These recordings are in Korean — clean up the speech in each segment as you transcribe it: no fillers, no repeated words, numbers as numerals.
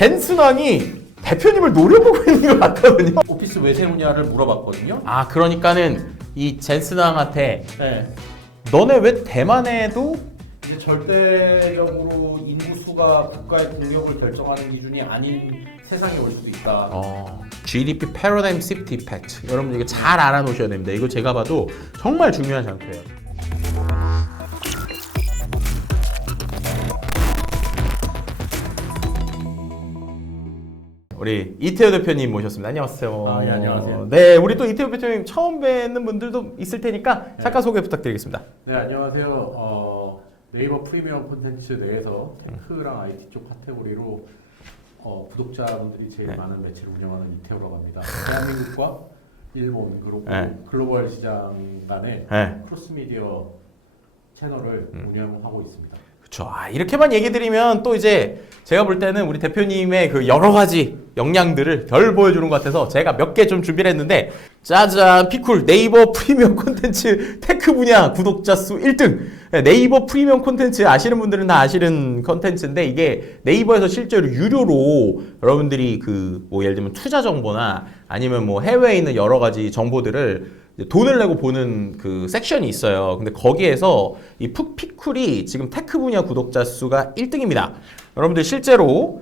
젠슨왕이 대표님을 노려보고 있는 것 같거든요. 오피스 왜 세우냐를 물어봤거든요. 아, 그러니까는 이 젠슨왕한테 네. 너네 왜 대만에도 이제 절대적으로 인구 수가 국가의 국력을 결정하는 기준이 아닌 세상이 올 수도 있다. GDP 패러다임 시프트 이펙트, 여러분 이거 잘 알아놓으셔야 됩니다. 이거 제가 봐도 정말 중요한 장표예요. 우리 이태호 대표님 모셨습니다. 안녕하세요. 아, 예, 안녕하세요. 네, 우리 또 이태호 대표님 처음 뵙는 분들도 있을 테니까 잠깐 소개 부탁드리겠습니다. 네, 안녕하세요. 네이버 프리미엄 콘텐츠 내에서 테크랑 IT 쪽 카테고리로 구독자분들이 제일 많은 매체를 운영하는 이태호라고 합니다. 대한민국과 일본 그리고 네. 글로벌 시장 간의 네. 크로스미디어 채널을 운영하고 있습니다. 그렇죠. 이렇게만 얘기 드리면 또 이제 제가 볼 때는 우리 대표님의 그 여러 가지 역량들을 덜 보여주는 것 같아서 제가 몇 개 좀 준비를 했는데, 짜잔, 피쿨 네이버 프리미엄 콘텐츠 테크 분야 구독자 수 1등. 네이버 프리미엄 콘텐츠 아시는 분들은 다 아시는 콘텐츠인데, 이게 네이버에서 실제로 유료로 여러분들이 그 뭐 예를 들면 투자 정보나 아니면 뭐 해외에 있는 여러 가지 정보들을 돈을 내고 보는 그 섹션이 있어요. 근데 거기에서 이 피쿨이 지금 테크 분야 구독자 수가 1등입니다. 여러분들 실제로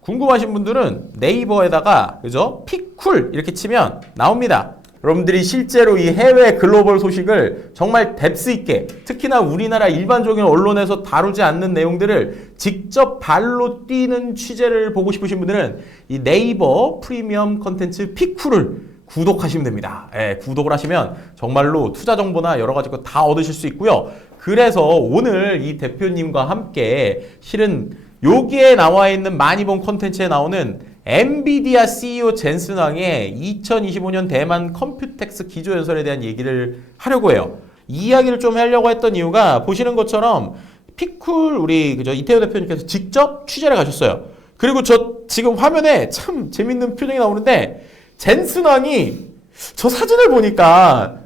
궁금하신 분들은 네이버에다가 그죠? 피쿨 이렇게 치면 나옵니다. 여러분들이 실제로 이 해외 글로벌 소식을 정말 뎁스 있게, 특히나 우리나라 일반적인 언론에서 다루지 않는 내용들을 직접 발로 뛰는 취재를 보고 싶으신 분들은 이 네이버 프리미엄 컨텐츠 피쿨을 구독하시면 됩니다. 구독을 하시면 정말로 투자 정보나 여러 가지 거 다 얻으실 수 있고요. 그래서 오늘 이 대표님과 함께 실은 여기에 나와 있는 많이 본 콘텐츠에 나오는 엔비디아 CEO 젠슨왕의 2025년 대만 컴퓨텍스 기조연설에 대한 얘기를 하려고 해요. 이 이야기를 좀 하려고 했던 이유가 보시는 것처럼 피쿨 우리 그저 이태호 대표님께서 직접 취재를 가셨어요. 그리고 저 지금 화면에 참 재밌는 표정이 나오는데, 젠슨왕이 저 사진을 보니까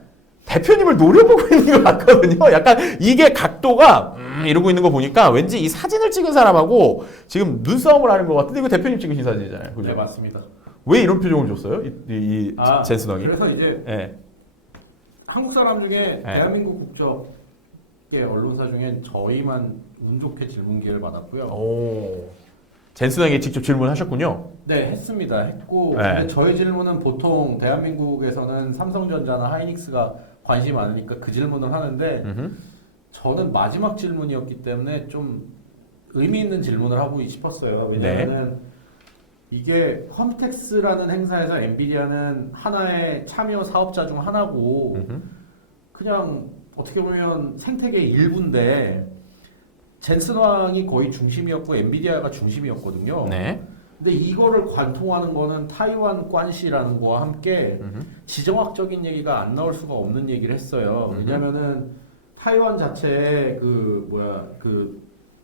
대표님을 노려보고 있는 것 같거든요. 약간 이게 각도가 이러고 있는 거 보니까 왠지 이 사진을 찍은 사람하고 지금 눈싸움을 하는 것 같은데, 이거 대표님 찍으신 사진이잖아요. 그죠? 네, 맞습니다. 왜 이런 표정을 줬어요? 이 젠슨왕이? 그래서 이제 한국 사람 중에 대한민국 국적의 언론사 중엔 저희만 운 좋게 질문 기회를 받았고요. 젠슨왕이 직접 질문하셨군요. 네, 했습니다. 했고, 네. 근데 저희 질문은 보통 대한민국에서는 삼성전자나 하이닉스가 관심이 많으니까 그 질문을 하는데, 저는 마지막 질문이었기 때문에 좀 의미 있는 질문을 하고 싶었어요. 왜냐하면 이게 컴텍스라는 행사에서 엔비디아는 하나의 참여 사업자 중 하나고, 그냥 어떻게 보면 생태계의 일부인데, 젠슨왕이 거의 중심이었고 엔비디아가 중심이었거든요. 네. 근데 이거를 관통하는 거는 타이완 관시라는 거와 함께 지정학적인 얘기가 안 나올 수가 없는 얘기를 했어요. 왜냐면은 타이완 자체에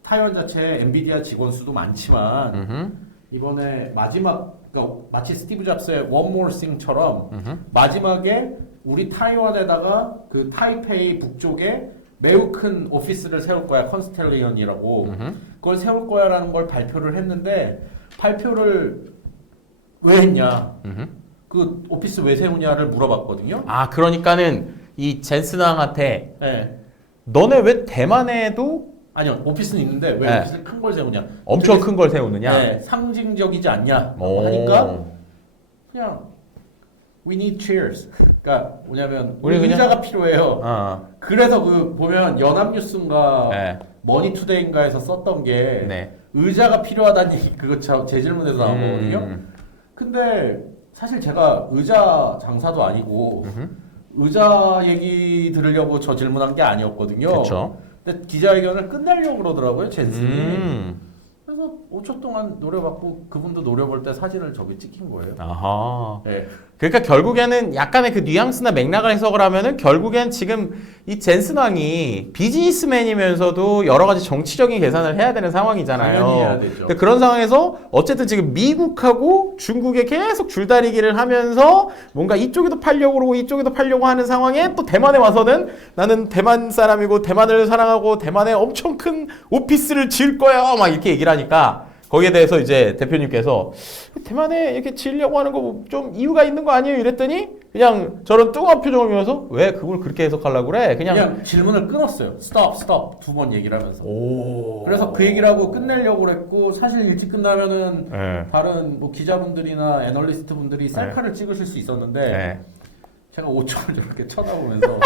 타이완 자체에 엔비디아 직원 수도 많지만 이번에 그러니까 마치 스티브 잡스의 One More Thing처럼 마지막에 우리 타이완에다가 그 타이페이 북쪽에 매우 큰 오피스를 세울 거야, 컨스텔레이션이라고. 그걸 세울 거야라는 걸 발표를 했는데, 발표를 왜 했냐, 그 오피스 왜 세우냐를 물어봤거든요. 그러니까는 이 젠슨왕한테 너네 왜 대만에도 아니요, 오피스는 있는데 왜 오피스를 큰 걸 세우냐, 엄청 큰 걸 세우느냐? 상징적이지 않냐 하니까 그냥 we need chairs. 그러니까 뭐냐면 우리 의자가 필요해요. 그래서 보면 연합뉴스인가 머니투데이인가에서 썼던 게 의자가 필요하다는 얘기, 그거 제 질문에서 나온 거거든요. 근데 사실 제가 의자 장사도 아니고 의자 얘기 들으려고 저 질문한 게 아니었거든요. 그쵸. 근데 기자회견을 끝내려고 그러더라고요, 젠슨이. 그래서 5초 동안 노려봤고 그분도 노려볼 때 사진을 저기 찍힌 거예요. 아하. 네. 그러니까 결국에는 약간의 그 뉘앙스나 맥락을 해석을 하면은 결국엔 지금 이 젠슨왕이 비즈니스맨이면서도 여러 가지 정치적인 계산을 해야 되는 상황이잖아요. 당연히 해야 되죠. 근데 그런 상황에서 어쨌든 지금 미국하고 중국에 계속 줄다리기를 하면서 뭔가 이쪽에도 팔려고 그러고 이쪽에도 팔려고 하는 상황에 또 대만에 와서는 나는 대만 사람이고 대만을 사랑하고 대만에 엄청 큰 오피스를 지을 거야 막 이렇게 얘기를 하니까 거기에 대해서 이제 대표님께서 대만에 이렇게 지으려고 하는 거 좀 이유가 있는 거 아니에요? 이랬더니 그냥 저런 뚱한 표정을 보면서 왜 그걸 그렇게 해석하려고 그래? 그냥 질문을 끊었어요. 스톱 두 번 얘기를 하면서. 오. 그래서 그 얘기를 하고 끝내려고 그랬고 사실 일찍 끝나면은 네. 다른 뭐 기자분들이나 애널리스트 분들이 셀카를 찍으실 수 있었는데 네. 제가 5초를 저렇게 쳐다보면서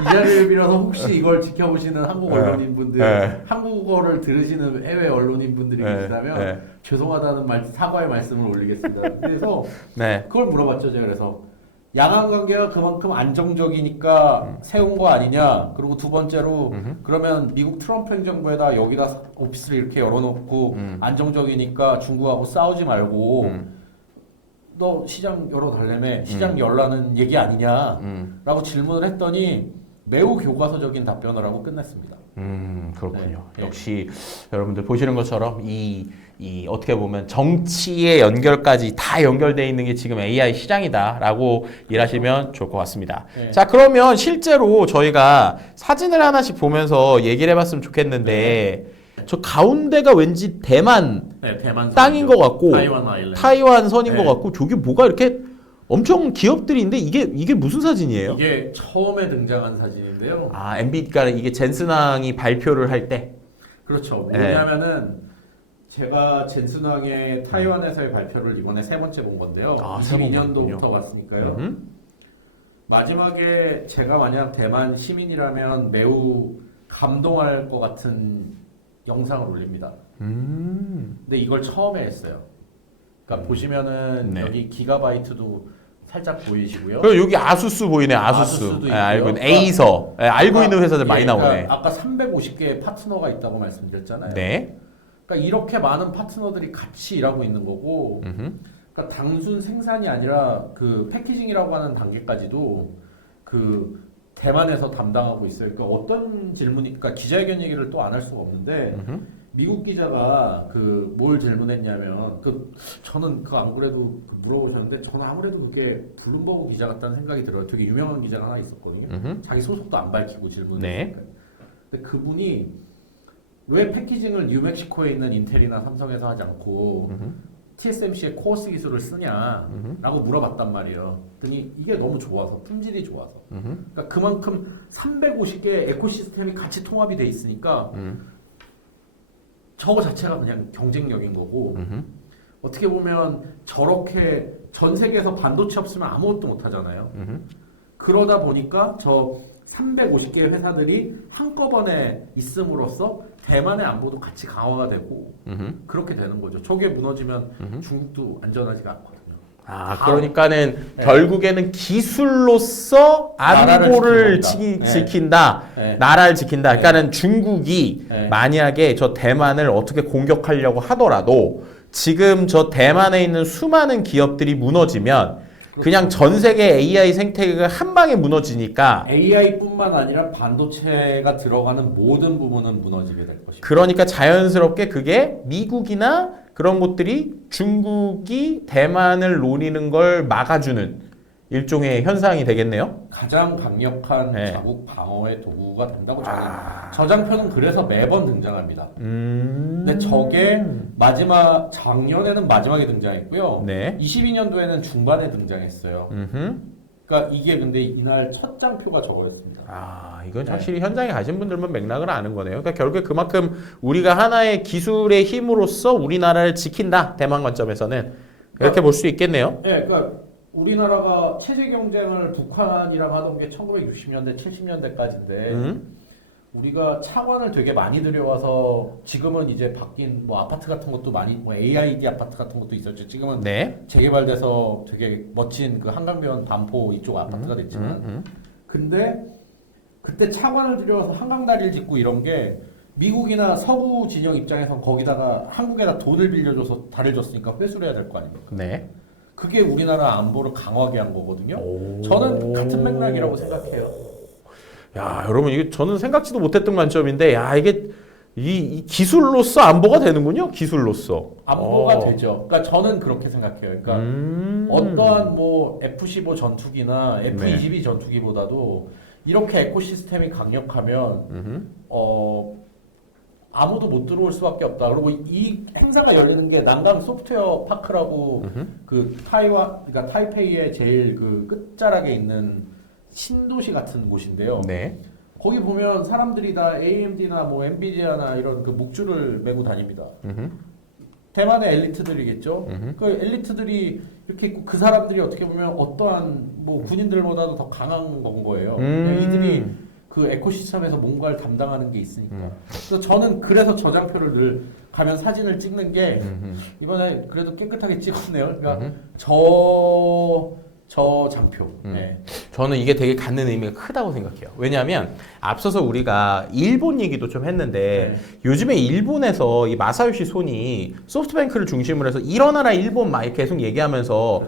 이 자리를 빌어서 혹시 이걸 지켜보시는 한국 언론인분들, 네. 한국어를 들으시는 해외 언론인분들이 네. 계시다면 네. 죄송하다는 사과의 말씀을 올리겠습니다. 그래서 네. 그걸 물어봤죠. 제가 그래서 양안 관계가 그만큼 안정적이니까 세운 거 아니냐. 그리고 두 번째로 그러면 미국 트럼프 행정부에다 여기다 오피스를 이렇게 열어놓고 안정적이니까 중국하고 싸우지 말고 너 시장 열어달라며 시장 열라는 얘기 아니냐 라고 질문을 했더니 매우 교과서적인 답변을 하고 끝냈습니다. 그렇군요. 네. 역시 여러분들 보시는 것처럼 이 어떻게 보면 정치의 연결까지 다 연결되어 있는 게 지금 AI 시장이다라고 일하시면 좋을 것 같습니다. 네. 자, 그러면 실제로 저희가 사진을 하나씩 보면서 얘기를 해봤으면 좋겠는데 저 가운데가 왠지 대만 네, 대만 땅인 것 같고 타이완 아일랜드. 타이완 선인 네. 것 같고 저기 뭐가 이렇게 엄청 기업들인데 이게 무슨 사진이에요? 이게 처음에 등장한 사진인데요. 아, 그러니까 이게 젠슨왕이 발표를 할 때. 그렇죠. 네. 뭐냐면은 제가 젠슨왕의 타이완에서의 발표를 이번에 세 번째 본 건데요. 아, 세 번 22년도부터 봤군요. 봤으니까요. 마지막에 제가 만약 대만 시민이라면 매우 감동할 것 같은 영상을 올립니다. 근데 이걸 처음에 했어요. 그러니까 보시면은 네. 여기 기가바이트도 살짝 보이시고요. 그리고 여기 아수스 보이네, 아수스. 아수스도 예, 알고 있는 있고요. 에이서. 예, 알고 있는 회사들 많이 나오네. 그러니까 아까 350개의 파트너가 있다고 말씀드렸잖아요. 네. 그러니까 이렇게 많은 파트너들이 같이 일하고 있는 거고, 그러니까 단순 생산이 아니라 그 패키징이라고 하는 단계까지도 그 대만에서 담당하고 있어요. 그러니까 어떤 질문이, 그러니까 기자회견 얘기를 또 안 할 수가 없는데, 미국 기자가 그 뭘 질문했냐면, 저는 그 안 그래도 물어보셨는데, 저는 아무래도 그게 블룸버그 기자 같다는 생각이 들어요. 되게 유명한 기자가 하나 있었거든요. 자기 소속도 안 밝히고 질문했으니까. 네. 근데 그분이 왜 패키징을 뉴멕시코에 있는 인텔이나 삼성에서 하지 않고 TSMC의 코어스 기술을 쓰냐라고 물어봤단 말이에요. 그랬더니 이게 너무 좋아서, 품질이 좋아서. 그러니까 그만큼 350개의 에코시스템이 같이 통합이 돼 있으니까 저거 자체가 그냥 경쟁력인 거고 어떻게 보면 저렇게 전 세계에서 반도체 없으면 아무것도 못 하잖아요. 그러다 보니까 저 350개의 회사들이 한꺼번에 있음으로써 대만의 안보도 같이 강화가 되고 그렇게 되는 거죠. 저게 무너지면 중국도 안전하지가 않거든요. 아, 그러니까는 네. 결국에는 기술로서 안보를 나라를 지키는 겁니다. 지킨다. 네. 나라를 지킨다. 네. 그러니까는 중국이 네. 만약에 저 대만을 어떻게 공격하려고 하더라도 지금 저 대만에 있는 수많은 기업들이 무너지면 그냥 전 세계 AI 생태계가 한 방에 무너지니까 AI뿐만 아니라 반도체가 들어가는 모든 부분은 무너지게 될 것입니다. 그러니까 자연스럽게 그게 미국이나 그런 곳들이 중국이 대만을 노리는 걸 막아주는 일종의 현상이 되겠네요. 가장 강력한 네. 자국 방어의 도구가 된다고 저는 저장표는 그래서 매번 등장합니다. 근데 저게 마지막 작년에는 마지막에 등장했고요. 네. 22년도에는 중반에 등장했어요. 그러니까 이게 근데 이날 첫 장표가 저거였습니다. 아, 이건 네. 확실히 현장에 가신 분들만 맥락을 아는 거네요. 그러니까 결국에 그만큼 우리가 하나의 기술의 힘으로써 우리나라를 지킨다. 대만 관점에서는 이렇게 볼 수 있겠네요. 네, 그러니까 우리나라가 체제 경쟁을 북한이랑 하던 게 1960년대, 70년대까지인데 우리가 차관을 되게 많이 들여와서 지금은 이제 바뀐 뭐 아파트 같은 것도 많이 뭐 AID 아파트 같은 것도 있었죠. 지금은 네. 재개발돼서 되게 멋진 그 한강변 반포 이쪽 아파트가 됐지만 근데 그때 차관을 들여와서 한강다리를 짓고 이런 게 미국이나 서구 진영 입장에선 거기다가 한국에다 돈을 빌려줘서 다리를 줬으니까 회수를 해야 될 거 아닙니까? 네. 그게 우리나라 안보를 강화하게 한 거거든요. 오. 저는 같은 맥락이라고 생각해요. 야, 여러분 이게 저는 생각지도 못했던 관점인데, 야, 이게 이 기술로서 안보가 되는군요. 기술로서. 안보가 되죠. 그러니까 저는 그렇게 생각해요. 그러니까 어떠한 뭐 F-15 전투기나 F-22 전투기보다도 이렇게 에코시스템이 강력하면 아무도 못 들어올 수밖에 없다. 그리고 이 행사가 열리는 게 난강 소프트웨어 파크라고 그 그러니까 타이페이의 제일 그 끝자락에 있는 신도시 같은 곳인데요. 네. 거기 보면 사람들이 다 AMD나 뭐 엔비디아나 이런 그 목줄을 메고 다닙니다. 대만의 엘리트들이겠죠. 그 엘리트들이 이렇게 있고 그 사람들이 어떻게 보면 어떠한 뭐 군인들보다도 더 강한 건 거예요. 이들이 그 에코시스템에서 뭔가를 담당하는 게 있으니까. 그래서 저는 그래서 저장표를 늘 가면 사진을 찍는 게 이번에 그래도 깨끗하게 찍었네요. 그러니까 저 장표. 네. 저는 이게 되게 갖는 의미가 크다고 생각해요. 왜냐하면 앞서서 우리가 일본 얘기도 좀 했는데 요즘에 일본에서 이 마사요시 손이 소프트뱅크를 중심으로 해서 일어나라 일본 막 이렇게 계속 얘기하면서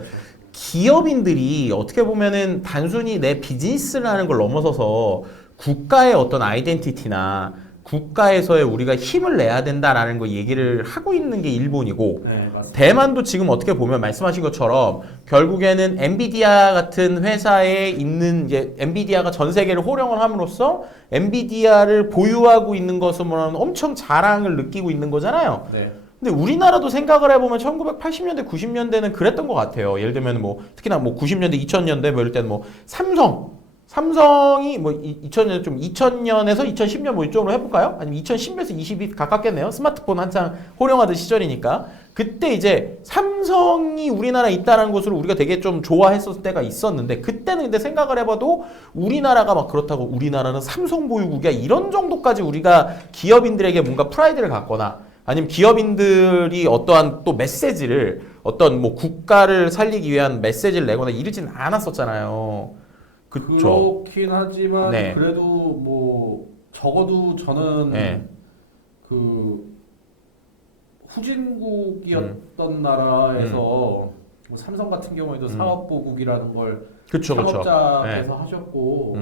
기업인들이 어떻게 보면은 단순히 내 비즈니스를 하는 걸 넘어서서 국가의 어떤 아이덴티티나 국가에서의 우리가 힘을 내야 된다라는 거 얘기를 하고 있는 게 일본이고 네, 맞습니다. 대만도 지금 어떻게 보면 말씀하신 것처럼 결국에는 엔비디아 같은 회사에 있는 이제 엔비디아가 전 세계를 호령을 함으로써 엔비디아를 보유하고 있는 것으로는 엄청 자랑을 느끼고 있는 거잖아요. 네. 근데 우리나라도 생각을 해보면 1980년대, 90년대는 그랬던 것 같아요. 예를 들면 뭐 특히나 뭐 90년대, 2000년대 뭐 이럴 때는 뭐 삼성이 뭐 2000년 좀 2000년에서 2010년 뭐 이쪽으로 해볼까요? 아니면 2010에서 20이 가깝겠네요. 스마트폰 한창 호령하던 시절이니까 그때 이제 삼성이 우리나라에 있다는 것으로 우리가 되게 좀 좋아했었을 때가 있었는데 그때는 근데 생각을 해봐도 우리나라가 막 그렇다고 우리나라는 삼성 보유국이야 이런 정도까지 우리가 기업인들에게 뭔가 프라이드를 갖거나 아니면 기업인들이 어떠한 또 메시지를 어떤 뭐 국가를 살리기 위한 메시지를 내거나 이러진 않았었잖아요. 그쵸. 그렇긴 하지만 네. 그래도 뭐 적어도 저는 네. 그 후진국이었던 나라에서 뭐 삼성 같은 경우에도 사업보국이라는 걸 그쵸. 창업자께서 하셨고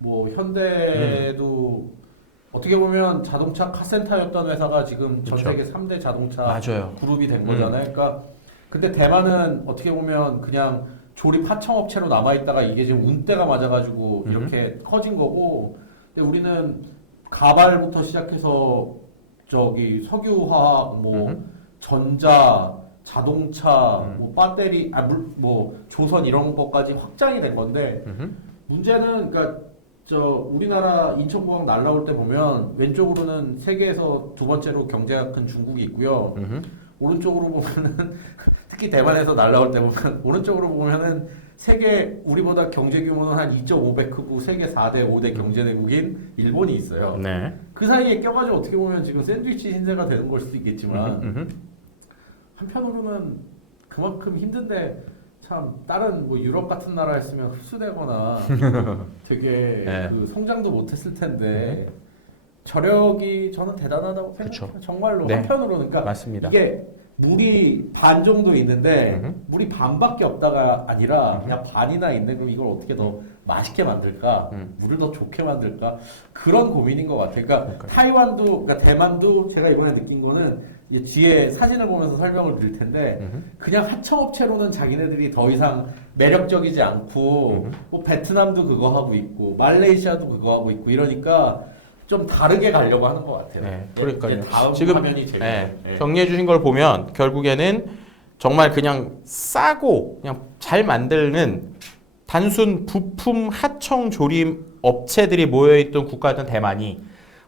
뭐 현대도 어떻게 보면 자동차 카센터였던 회사가 지금 전 그쵸. 세계 3대 자동차 맞아요. 그룹이 된 거잖아요. 그러니까 근데 대만은 어떻게 보면 그냥 조립 하청업체로 남아있다가 이게 지금 운때가 맞아가지고 이렇게 커진 거고 근데 우리는 가발부터 시작해서 저기 석유화학 뭐 전자 자동차 뭐 배터리 뭐 조선 이런 것까지 확장이 된 건데 문제는 그러니까 저 우리나라 인천공항 날라올 때 보면 왼쪽으로는 세계에서 두 번째로 경제가 큰 중국이 있고요. 오른쪽으로 보면은 특히 대만에서 날라올 때 보면 오른쪽으로 보면은 세계 우리보다 경제 규모는 한 2.5배 크고 세계 4대 5대 경제대국인 일본이 있어요. 네. 그 사이에 껴가지고 어떻게 보면 지금 샌드위치 신세가 되는 걸 수도 있겠지만 한편으로는 그만큼 힘든데 참 다른 뭐 유럽 같은 나라였으면 흡수되거나 되게 네. 그 성장도 못했을 텐데 저력이 저는 대단하다고 생각해요. 정말로 네. 한편으로는 그러니까 맞습니다. 이게 물이 반 정도 있는데 물이 반밖에 없다가 아니라 그냥 반이나 있는 그럼 이걸 어떻게 더 맛있게 만들까 물을 더 좋게 만들까 그런 고민인 것 같아요. 그러니까 타이완도 그러니까 대만도 제가 이번에 느낀 거는 이제 뒤에 사진을 보면서 설명을 드릴 텐데 그냥 하청업체로는 자기네들이 더 이상 매력적이지 않고 뭐 베트남도 그거 하고 있고 말레이시아도 그거 하고 있고 이러니까 좀 다르게 가려고 하는 것 같아요. 네, 그러니까요. 다음 지금 화면이 제일 네, 네. 정리해 주신 걸 보면 결국에는 정말 그냥 싸고 그냥 잘 만드는 단순 부품 하청 조림 업체들이 모여있던 국가였던 대만이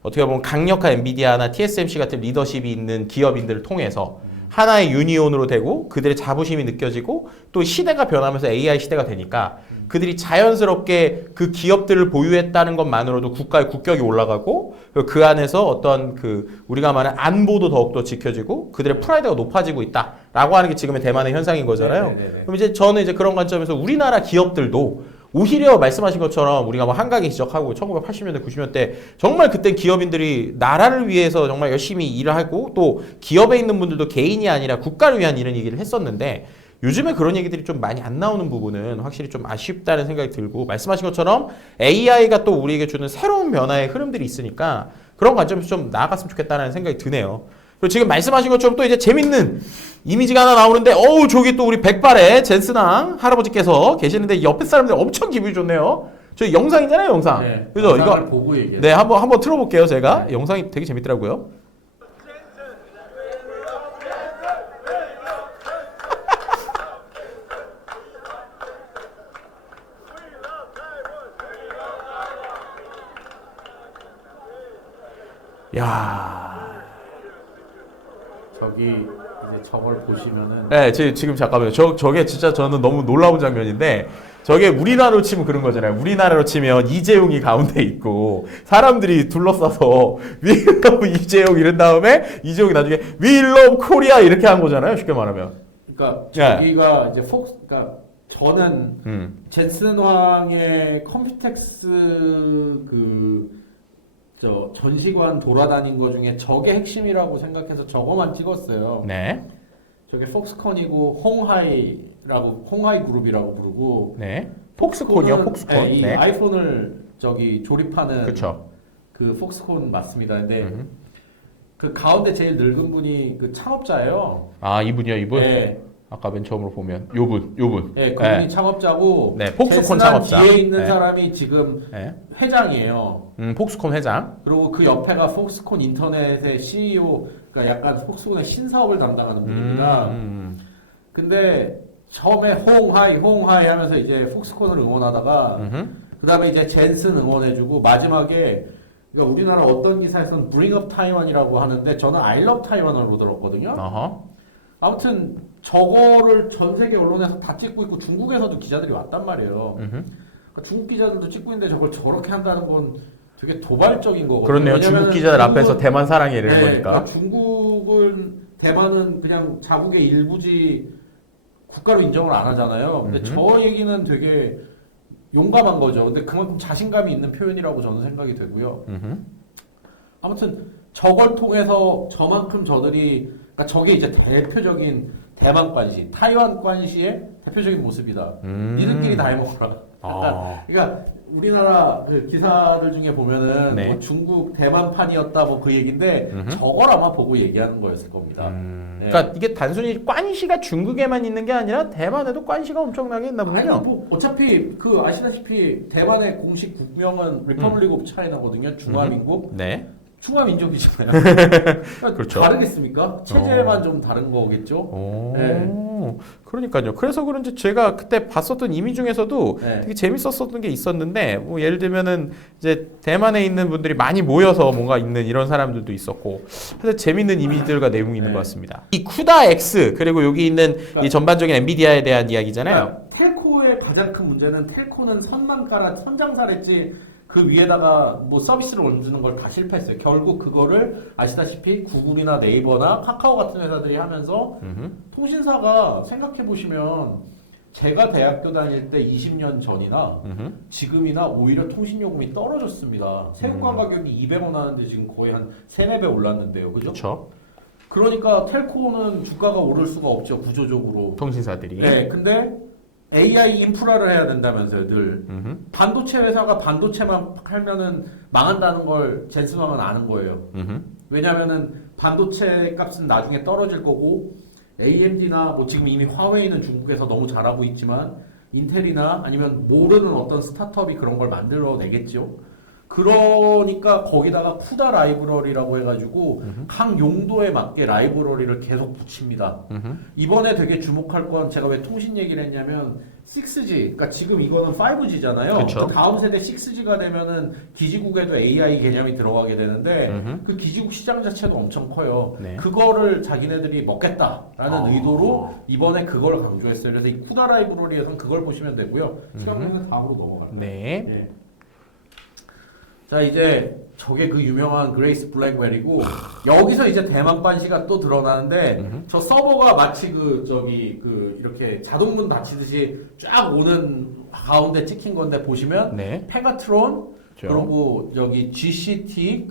어떻게 보면 강력한 엔비디아나 TSMC 같은 리더십이 있는 기업인들을 통해서 하나의 유니온으로 되고 그들의 자부심이 느껴지고 또 시대가 변하면서 AI 시대가 되니까 그들이 자연스럽게 그 기업들을 보유했다는 것만으로도 국가의 국격이 올라가고 그 안에서 어떤 그 우리가 말하는 안보도 더욱더 지켜지고 그들의 프라이드가 높아지고 있다라고 하는 게 지금의 대만의 현상인 거잖아요. 네네네네. 그럼 이제 저는 이제 그런 관점에서 우리나라 기업들도 오히려 말씀하신 것처럼 우리가 뭐 한강에 지적하고 1980년대, 90년대 정말 그때 기업인들이 나라를 위해서 정말 열심히 일을 하고 또 기업에 있는 분들도 개인이 아니라 국가를 위한 이런 얘기를 했었는데 요즘에 그런 얘기들이 좀 많이 안 나오는 부분은 확실히 좀 아쉽다는 생각이 들고 말씀하신 것처럼 AI가 또 우리에게 주는 새로운 변화의 흐름들이 있으니까 그런 관점에서 좀 나아갔으면 좋겠다는 생각이 드네요. 그리고 지금 말씀하신 것처럼 또 이제 재밌는 이미지가 하나 나오는데 어우 저기 또 우리 백발의 젠스낭 할아버지께서 계시는데 옆에 사람들 엄청 기분이 좋네요. 저 영상이잖아요, 영상. 네, 그죠? 영상을 이거 보고 얘기해요. 네, 한번 틀어볼게요, 제가. 영상이 되게 재밌더라고요. 야. 저기 이제 저걸 보시면은 네, 지금 잠깐만요. 저게 진짜 저는 너무 놀라운 장면인데 저게 우리나라로 치면 그런 거잖아요. 우리나라로 치면 이재용이 가운데 있고 사람들이 둘러싸서 We love 이재용 이런 다음에 이재용이 나중에 We love Korea 이렇게 한 거잖아요. 쉽게 말하면. 그러니까 저기가 이제 그러니까 저는 젠슨 황의 컴퓨텍스 저 전시관 돌아다닌 거 중에 저게 핵심이라고 생각해서 저거만 찍었어요. 네. 저게 폭스콘이고 홍하이 그룹이라고 부르고. 네. 폭스콘이요, 폭스콘. 네, 이 네. 아이폰을 저기 조립하는 그렇죠. 그 폭스콘 맞습니다. 근데 그 가운데 제일 늙은 분이 그 창업자예요. 아, 이분이요, 이분? 네. 아까 맨 처음으로 보면 요분. 네, 그분이 네. 창업자고. 네, 폭스콘 제스난 창업자. 뒤에 있는 네. 사람이 지금 네. 회장이에요. 폭스콘 회장. 그리고 그 옆에가 폭스콘 인터넷의 CEO, 그러니까 약간 폭스콘의 신사업을 담당하는 분입니다. 근데 처음에 홍하이 하면서 이제 폭스콘을 응원하다가 그 다음에 이제 젠슨 응원해주고 마지막에 그러니까 우리나라 어떤 기사에서는 Bring Up Taiwan이라고 하는데 저는 I Love Taiwan으로 들었거든요. 어허. 아무튼 저거를 전 세계 언론에서 다 찍고 있고 중국에서도 기자들이 왔단 말이에요. 그러니까 중국 기자들도 찍고 있는데 저걸 저렇게 한다는 건 되게 도발적인 거거든요. 그렇네요. 중국 기자들 앞에서 대만 사랑해 이러는 거니까. 그러니까 대만은 그냥 자국의 일부지 국가로 인정을 안 하잖아요. 근데 저 얘기는 되게 용감한 거죠. 근데 그만큼 자신감이 있는 표현이라고 저는 생각이 되고요. 아무튼 저걸 통해서 저만큼 저들이 그러니까 저게 이제 대표적인 대만 관시, 타이완 관시의 대표적인 모습이다. 니들끼리 다 해먹어라. 그러니까 우리나라 그 기사들 중에 보면은 네. 뭐 중국 대만판이었다 뭐 그 얘기인데 저걸 아마 보고 얘기하는 거였을 겁니다. 네. 그러니까 이게 단순히 관시가 중국에만 있는 게 아니라 대만에도 관시가 엄청나게 있나 아니, 보군요. 뭐 어차피 그 아시다시피 대만의 공식 국명은 리퍼블릭 오브 차이나거든요. 중화민국. 네. 중화민족이잖아요. 그러니까 그렇죠. 다르겠습니까? 체제만 좀 다른 거겠죠. 오, 네. 그러니까요. 그래서 그런지 제가 그때 봤었던 이미 중에서도 네. 되게 재밌었었던 게 있었는데, 뭐 예를 들면은 이제 대만에 있는 분들이 많이 모여서 뭔가 있는 이런 사람들도 있었고, 그래서 재밌는 이미지들과 내용이 있는 네. 것 같습니다. 이 쿠다 X 그리고 여기 있는 이 전반적인 엔비디아에 대한 이야기잖아요. 그러니까 텔코의 가장 큰 문제는 텔코는 선만 깔아 선장사랬지 그 위에다가 뭐 서비스를 얹는 걸 다 실패했어요. 결국 그거를 아시다시피 구글이나 네이버나 카카오 같은 회사들이 하면서 통신사가 생각해 보시면 제가 대학교 다닐 때 20년 전이나 지금이나 오히려 통신 요금이 떨어졌습니다. 세금과 가격이 200원 하는데 지금 거의 한 3, 4배 올랐는데요. 그죠? 그렇죠. 그러니까 텔코는 주가가 오를 수가 없죠. 구조적으로. 통신사들이. 네, 근데 AI 인프라를 해야 된다면서요, 늘. 반도체 회사가 반도체만 팔면은 망한다는 걸 젠슨왕은 아는 거예요. 왜냐면은 반도체 값은 나중에 떨어질 거고, AMD나 뭐 지금 이미 화웨이는 중국에서 너무 잘하고 있지만, 인텔이나 아니면 모르는 어떤 스타트업이 그런 걸 만들어내겠죠. 그러니까 거기다가 쿠다 라이브러리라고 해가지고 각 용도에 맞게 라이브러리를 계속 붙입니다. 이번에 되게 주목할 건 제가 왜 통신 얘기를 했냐면 6G, 그러니까 지금 이거는 5G잖아요. 그쵸. 다음 세대 6G가 되면은 기지국에도 AI 개념이 들어가게 되는데 그 기지국 시장 자체도 엄청 커요. 네. 그거를 자기네들이 먹겠다라는 의도로 이번에 그걸 강조했어요. 그래서 이 쿠다 라이브러리에서는 그걸 보시면 되고요. 시간 되면 다음으로 넘어갈게요. 네. 예. 자 이제 저게 그 유명한 그레이스 블랙웰이고 여기서 이제 대만 반시가 또 드러나는데 저 서버가 마치 이렇게 자동문 닫히듯이 쫙 오는 가운데 찍힌 건데 보시면 네. 페가트론 그렇죠. 그리고 여기 GCT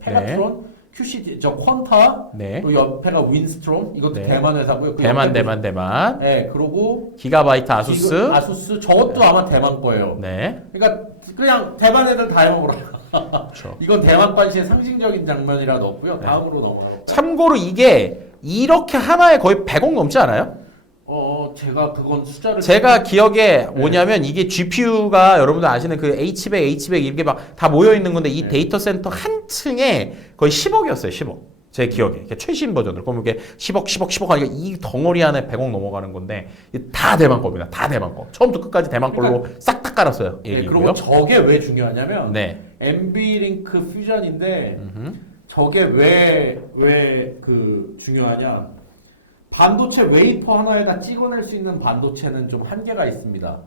페가트론 QCT 저 퀀타 네. 또 옆에가 윈스트롬 이것도 네. 대만 회사고요. 그 대만. 네 그리고 기가바이트 아수스. 아수스 저것도 아마 대만 거예요. 네. 그러니까 그냥 대만 애들 다 해먹으라. 그렇죠. 이건 대만 반시의 상징적인 장면이라 넣었고요. 다음으로 넘어가요. 참고로 이게 이렇게 하나에 거의 100억 넘지 않아요? 제가 그건 숫자를 제가 기억에 뭐냐면 이게 GPU가 여러분들 아시는 그 H100 이렇게 막 다 모여 있는 건데 이 데이터 센터 한 층에 거의 10억이었어요. 10억. 제 기억에. 최신 버전으로. 그러면 이게 10억 하니까 이 덩어리 안에 100억 넘어가는 건데 다 대만 겁니다. 다 대만 거. 처음부터 끝까지 대만 걸로 싹 다 깔았어요. 네, 그리고 저게 왜 중요하냐면 네. NV링크 퓨전인데 저게 왜 그 중요하냐? 반도체 웨이퍼 하나에다 찍어낼 수 있는 반도체는 좀 한계가 있습니다.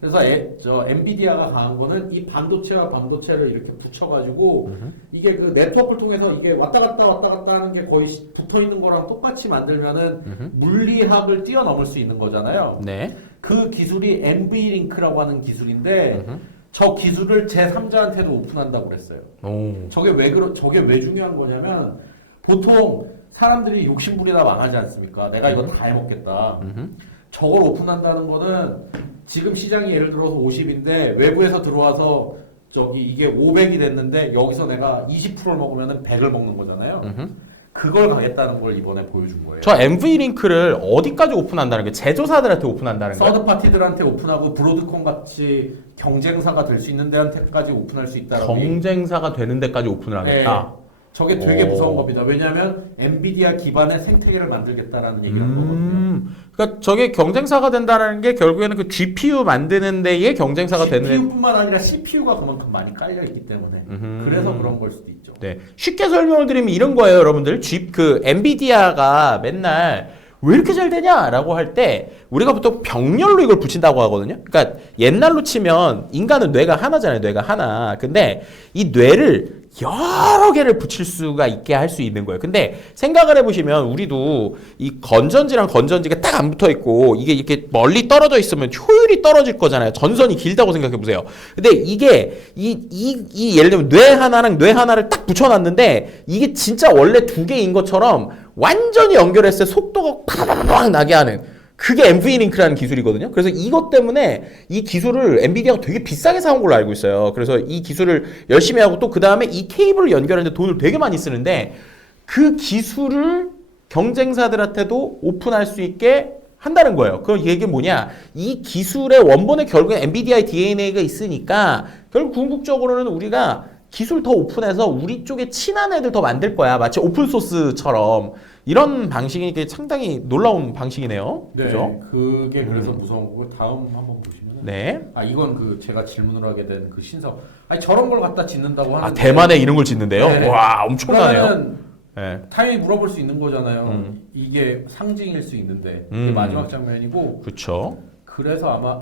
그래서 엔비디아가 강한 거는 이 반도체와 반도체를 이렇게 붙여가지고 이게 그 네트워크를 통해서 이게 왔다 갔다 하는 게 거의 붙어 있는 거랑 똑같이 만들면은 물리학을 뛰어넘을 수 있는 거잖아요. 네. 그 기술이 NV링크라고 하는 기술인데 저 기술을 제3자한테도 오픈한다고 그랬어요. 오. 저게 왜 중요한 거냐면 보통 사람들이 욕심부리다 망하지 않습니까? 내가 이거 다 해먹겠다. 저걸 오픈한다는 거는 지금 시장이 예를 들어서 50인데 외부에서 들어와서 이게 500이 됐는데 여기서 내가 20%를 먹으면 100을 먹는 거잖아요. 그걸 가겠다는 걸 이번에 보여준 거예요. 저 NV링크를 어디까지 오픈한다는 게 제조사들한테 오픈한다는 거예요? 서드 파티들한테 오픈하고 브로드콤 같이 경쟁사가 될 수 있는 데한테까지 오픈할 수 있다는 경쟁사가 되는 데까지 오픈을 하겠다. 저게 되게 오. 무서운 겁니다. 왜냐하면 엔비디아 기반의 생태계를 만들겠다라는 얘기를 한 거거든요. 그러니까 저게 경쟁사가 된다는 게 결국에는 그 GPU 만드는 데의 경쟁사가 되는. GPU뿐만 아니라 CPU가 그만큼 많이 깔려 있기 때문에 그래서 그런 걸 수도 있죠. 네, 쉽게 설명을 드리면 이런 거예요, 여러분들. 그 엔비디아가 맨날 왜 이렇게 잘 되냐라고 할 때 우리가 보통 병렬로 이걸 붙인다고 하거든요. 그러니까 옛날로 치면 인간은 뇌가 하나잖아요. 뇌가 하나. 근데 이 뇌를 여러 개를 붙일 수가 있게 할 수 있는 거예요. 근데 생각을 해보시면 우리도 이 건전지랑 건전지가 딱 안 붙어 있고 이게 이렇게 멀리 떨어져 있으면 효율이 떨어질 거잖아요. 전선이 길다고 생각해 보세요. 근데 이게 이 예를 들면 뇌 하나랑 뇌 하나를 딱 붙여놨는데 이게 진짜 원래 두 개인 것처럼 완전히 연결했을 때 속도가 팍팍 나게 하는 그게 NV링크라는 기술이거든요. 그래서 이것 때문에 이 기술을 엔비디아가 되게 비싸게 사온 걸로 알고 있어요. 그래서 이 기술을 열심히 하고 또 그 다음에 이 케이블을 연결하는데 돈을 되게 많이 쓰는데 그 기술을 경쟁사들한테도 오픈할 수 있게 한다는 거예요. 그 얘기 뭐냐? 이 기술의 원본의 결국엔 엔비디아의 DNA가 있으니까 결국 궁극적으로는 우리가 기술 더 오픈해서 우리 쪽에 친한 애들 더 만들 거야. 마치 오픈소스처럼. 이런 방식이 상당히 놀라운 방식이네요. 네, 그죠? 그게 그래서 무서운 거고 다음 한번 보시면 네. 이건 그 제가 질문을 하게 된 그 신석. 저런 걸 갖다 짓는다고 하는데 대만에 이런 걸 짓는데요? 네. 와, 엄청나네요. 그러면은 네. 타임이 물어볼 수 있는 거잖아요. 이게 상징일 수 있는데 이게 마지막 장면이고 그렇죠. 그래서 아마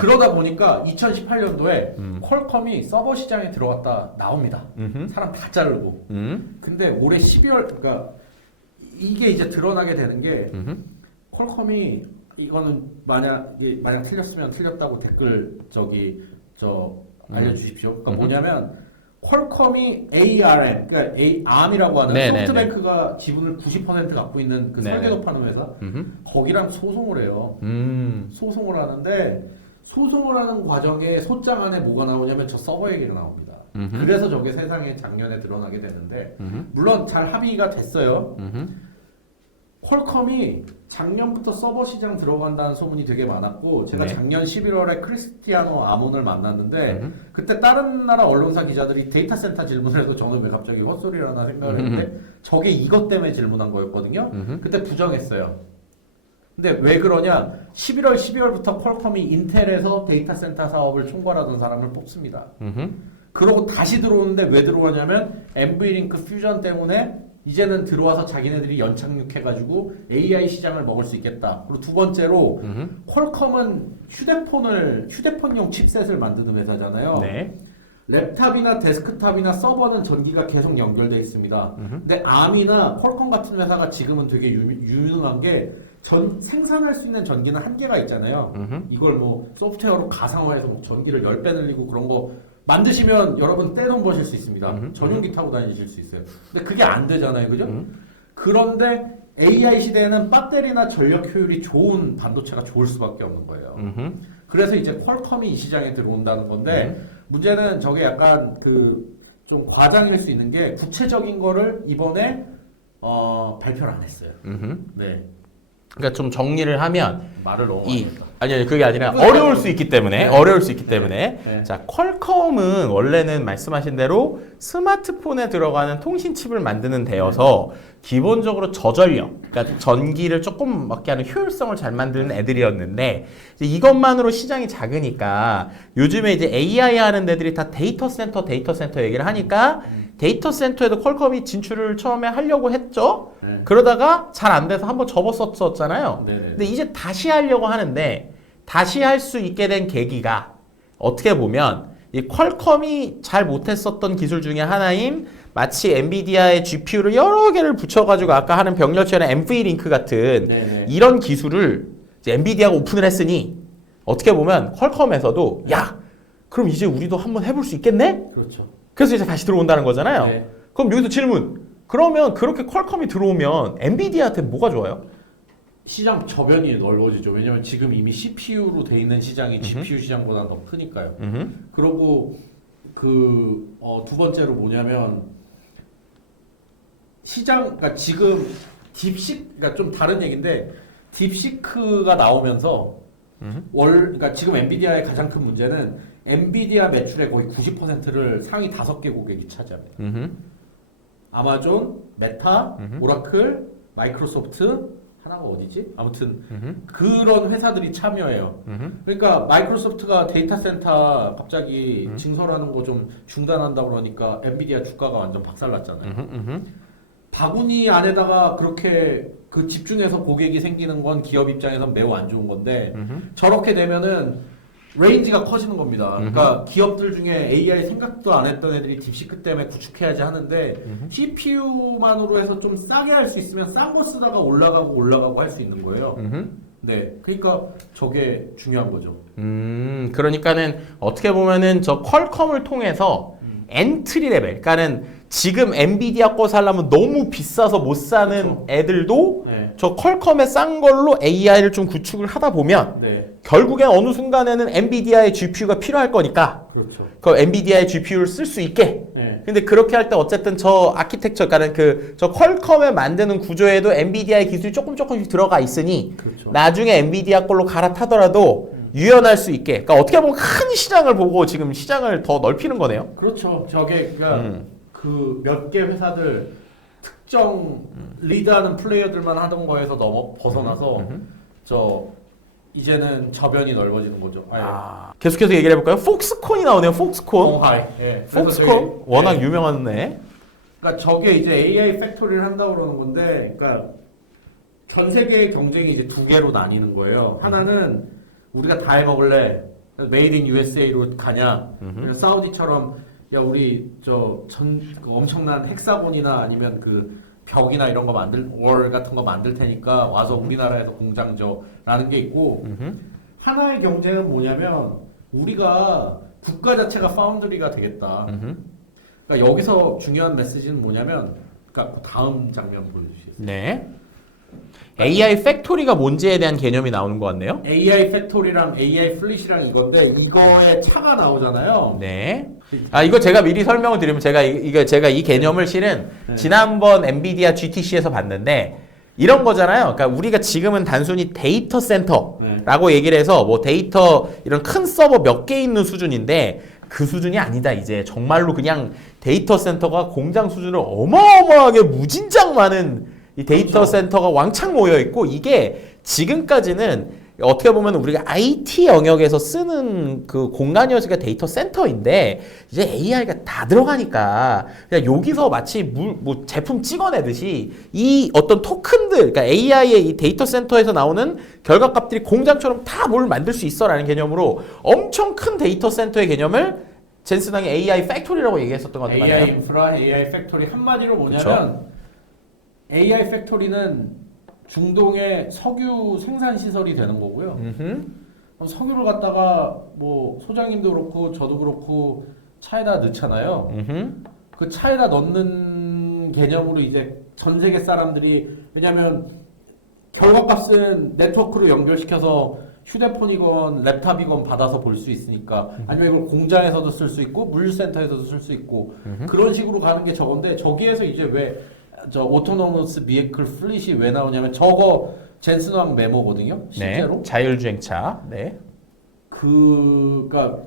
그러다 보니까 2018년도에 퀄컴이 서버 시장에 들어갔다 나옵니다. 사람 다 자르고. 근데 올해 12월 그러니까 이게 이제 드러나게 되는 게 퀄컴이 이거는 만약 틀렸으면 틀렸다고 댓글 알려주십시오. 그러니까 뭐냐면 퀄컴이 ARM 그러니까 ARM이라고 하는 네네네. 소프트뱅크가 지분을 90% 갖고 있는 그 네네. 설계도 파는 회사 거기랑 소송을 해요. 소송을 하는데 소송을 하는 과정에 소장 안에 뭐가 나오냐면 저 서버 얘기가 나옵니다. 그래서 저게 세상에 작년에 드러나게 되는데 물론 잘 합의가 됐어요. 퀄컴이 작년부터 서버 시장 들어간다는 소문이 되게 많았고 제가 네. 작년 11월에 크리스티아노 아몬을 만났는데 그때 다른 나라 언론사 기자들이 데이터 센터 질문을 해도 저는 왜 갑자기 헛소리라나 생각을 했는데 저게 이것 때문에 질문한 거였거든요. 그때 부정했어요. 근데 왜 그러냐? 12월부터 퀄컴이 인텔에서 데이터 센터 사업을 총괄하던 사람을 뽑습니다. 그러고 다시 들어오는데 왜 들어오냐면 NV링크 퓨전 때문에 이제는 들어와서 자기네들이 연착륙해가지고 AI 시장을 먹을 수 있겠다. 그리고 두 번째로 퀄컴은 휴대폰용 칩셋을 만드는 회사잖아요. 네. 랩탑이나 데스크탑이나 서버는 전기가 계속 연결돼 있습니다. 근데 ARM이나 퀄컴 같은 회사가 지금은 되게 유능한 게 생산할 수 있는 전기는 한계가 있잖아요. 이걸 뭐 소프트웨어로 가상화해서 뭐 전기를 10배 늘리고 그런 거 만드시면 여러분 떼돈 버실 수 있습니다. 전용기 타고 다니실 수 있어요. 근데 그게 안 되잖아요. 그죠? 그런데 AI 시대에는 배터리나 전력 효율이 좋은 반도체가 좋을 수밖에 없는 거예요. 그래서 이제 퀄컴이 이 시장에 들어온다는 건데 문제는 저게 약간 좀 과장일 수 있는 게 구체적인 거를 이번에 발표를 안 했어요. 네. 그러니까 좀 정리를 하면 말을 너무 많이 했다. 아니 그게 아니라 어려울 수 있기 때문에 네. 자 퀄컴은 원래는 말씀하신 대로 스마트폰에 들어가는 통신칩을 만드는 데여서 기본적으로 저전력 그러니까 전기를 조금 먹게 하는 효율성을 잘 만드는 애들이었는데 이제 이것만으로 시장이 작으니까 요즘에 이제 AI 하는 데들이 다 데이터 센터 얘기를 하니까 데이터 센터에도 퀄컴이 진출을 처음에 하려고 했죠. 네. 그러다가 잘 안 돼서 한번 접었었잖아요. 네네. 근데 이제 다시 하려고 하는데 다시 할 수 있게 된 계기가 어떻게 보면 이 퀄컴이 잘 못했었던 기술 중에 하나인 마치 엔비디아의 GPU를 여러 개를 붙여가지고 아까 하는 병렬처럼 M3 링크 같은 네네. 이런 기술을 이제 엔비디아가 오픈을 했으니 어떻게 보면 퀄컴에서도 야 그럼 이제 우리도 한번 해볼 수 있겠네? 그렇죠. 그래서 이제 다시 들어온다는 거잖아요. 네. 그럼 여기서 질문. 그러면 그렇게 퀄컴이 들어오면 엔비디아한테 뭐가 좋아요? 시장 저변이 넓어지죠. 왜냐면 지금 이미 CPU로 돼 있는 시장이 GPU 시장보다 더 크니까요. 그리고 두 번째로 뭐냐면 그러니까 지금 그러니까 좀 다른 얘기인데 딥시크가 나오면서 그러니까 지금 엔비디아의 가장 큰 문제는 엔비디아 매출의 거의 90%를 상위 5개 고객이 차지합니다. 아마존, 메타, 오라클, 마이크로소프트, 하나가 어디지? 아무튼 그런 회사들이 참여해요. 그러니까 마이크로소프트가 데이터 센터 갑자기 증설하는 거 좀 중단한다 그러니까 엔비디아 주가가 완전 박살났잖아요. 바구니 안에다가 그렇게 그 집중해서 고객이 생기는 건 기업 입장에선 매우 안 좋은 건데 저렇게 되면은 레인지가 커지는 겁니다. 그러니까 기업들 중에 AI 생각도 안 했던 애들이 딥시크 때문에 구축해야지 하는데 CPU만으로 해서 좀 싸게 할 수 있으면 싼 거 쓰다가 올라가고 할 수 있는 거예요. 네, 그러니까 저게 중요한 거죠. 그러니까는 어떻게 보면은 저 퀄컴을 통해서 엔트리 레벨, 그러니까는 지금 엔비디아 거 살려면 너무 비싸서 못 사는 그렇죠. 애들도 네. 저 퀄컴의 싼 걸로 AI를 좀 구축을 하다 보면 네, 결국엔 어느 순간에는 엔비디아의 GPU가 필요할 거니까 그렇죠. 그 엔비디아의 GPU를 쓸 수 있게. 네, 근데 그렇게 할 때 어쨌든 저 아키텍처, 그러니까 저 퀄컴에 만드는 구조에도 엔비디아의 기술이 조금씩 들어가 있으니 그렇죠. 나중에 엔비디아 걸로 갈아타더라도 유연할 수 있게. 그러니까 어떻게 보면 큰 시장을 보고 지금 시장을 더 넓히는 거네요. 그렇죠. 저게 그러니까 그 몇 개 회사들 특정 리드하는 플레이어들만 하던 거에서 벗어나서 저 이제는 저변이 넓어지는 거죠. 계속해서 얘기를 해볼까요? 폭스콘이 나오네요. 폭스콘. 공하이. 예. 폭스콘 워낙 유명한 애. 그러니까 저게 이제 AI 팩토리를 한다고 그러는 건데, 그러니까 전 세계의 경쟁이 이제 두 개로 나뉘는 거예요. 하나는 우리가 다 해먹을래, 메이드 인 USA로 가냐, 그냥 사우디처럼 야 우리 그 엄청난 헥사곤이나 아니면 그 벽이나 이런 거 월 같은 거 만들 테니까 와서 우리나라에서 공장 줘라는 게 있고, 하나의 경쟁은 뭐냐면 우리가 국가 자체가 파운드리가 되겠다. 그러니까 여기서 중요한 메시지는 뭐냐면, 그러니까 다음 장면 보여주시겠어요? 네. AI 팩토리가 뭔지에 대한 개념이 나오는 것 같네요. AI 팩토리랑 AI 플릿이랑 이건데 이거에 차가 나오잖아요. 네. 이거 제가 미리 설명을 드리면 제가 이 개념을 실은 지난번 엔비디아 GTC에서 봤는데 이런 거잖아요. 그러니까 우리가 지금은 단순히 데이터 센터라고 얘기를 해서 뭐 데이터 이런 큰 서버 몇 개 있는 수준인데 그 수준이 아니다. 이제 정말로 그냥 데이터 센터가 공장 수준을 어마어마하게 무진장 많은 이 데이터 그렇죠. 센터가 왕창 모여 있고 이게 지금까지는 어떻게 보면 우리가 IT 영역에서 쓰는 그 공간이었으니까 데이터 센터인데 이제 AI가 다 들어가니까 그냥 여기서 마치 뭐 제품 찍어내듯이 이 어떤 토큰들, 그러니까 AI의 이 데이터 센터에서 나오는 결과값들이 공장처럼 다 뭘 만들 수 있어라는 개념으로 엄청 큰 데이터 센터의 개념을 젠슨왕이 AI 팩토리라고 얘기했었던 것 같아요. AI 인프라, AI 팩토리 한마디로 뭐냐면 그쵸? AI 팩토리는 중동의 석유 생산 시설이 되는 거고요. 석유를 갖다가 뭐 소장님도 그렇고 저도 그렇고 차에다 넣잖아요. 그 차에다 넣는 개념으로 이제 전 세계 사람들이, 왜냐면 결과값은 네트워크로 연결시켜서 휴대폰이건 랩탑이건 받아서 볼 수 있으니까, 아니면 이걸 공장에서도 쓸 수 있고 물류센터에서도 쓸 수 있고 그런 식으로 가는 게 저건데, 저기에서 이제 왜 저 오토노머스 비에클 플릿이 왜 나오냐면 저거 젠슨왕 메모거든요. 실제로. 네, 자율주행차. 네. 그러니까